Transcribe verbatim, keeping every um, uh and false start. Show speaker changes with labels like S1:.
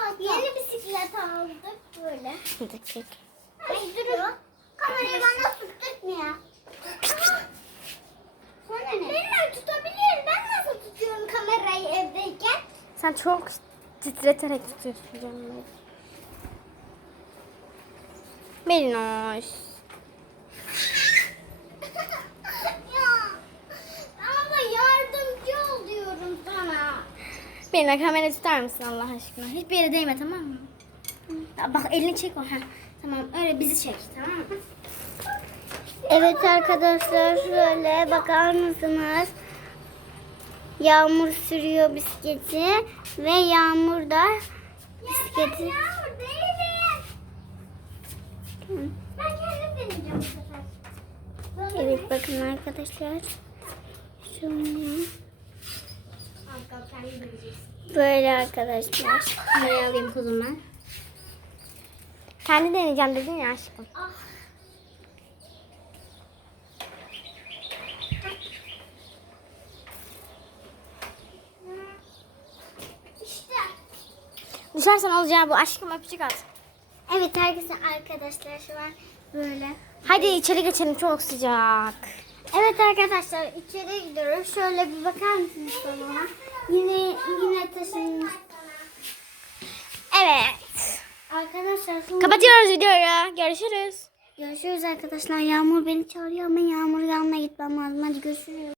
S1: Yeni bisiklet aldık böyle.
S2: Hadi çek.
S1: Ay durun. Kamerayı bana tutturtmuyor. Sonra ne? Benimle tutabilir. Ben nasıl tutuyorum kamerayı evdeyken?
S2: Sen çok titreterek tutuyorsun canım. Melinoş.
S1: Ya. Ama yardımcı oluyorum sana.
S2: Benimle kamera tutar mısın Allah aşkına? Hiçbir yere değme, tamam mı? Ya bak elini çek o. Heh. Tamam, öyle bizi çek, tamam mı?
S1: Evet arkadaşlar, şöyle bakar mısınız? Yağmur sürüyor bisikleti ve Yağmur da bisikleti... Ya ben Yağmur değilim. Ben kendim deneyeceğim bu sefer. Evet bakın arkadaşlar. Şöyle. Böyle arkadaşlar.
S2: Kamerayı alayım kuzum ben. Kendi deneyeceğim dedin ya aşkım.
S1: İşte.
S2: Düşersen olacağı bu, aşkım öpücük at.
S1: Evet herkese arkadaşlar şu an böyle.
S2: Hadi içeri geçelim, çok sıcak.
S1: Evet arkadaşlar içeri gidiyoruz. Şöyle bir bakar mısınız bana? Yine yine taşınmış.
S2: Evet.
S1: Arkadaşlar sonra
S2: Kapatıyoruz videoyu. Görüşürüz.
S1: görüşürüz arkadaşlar. Yağmur beni çağırıyor ama Yağmur yanına gitmem lazım. Hadi görüşürüz.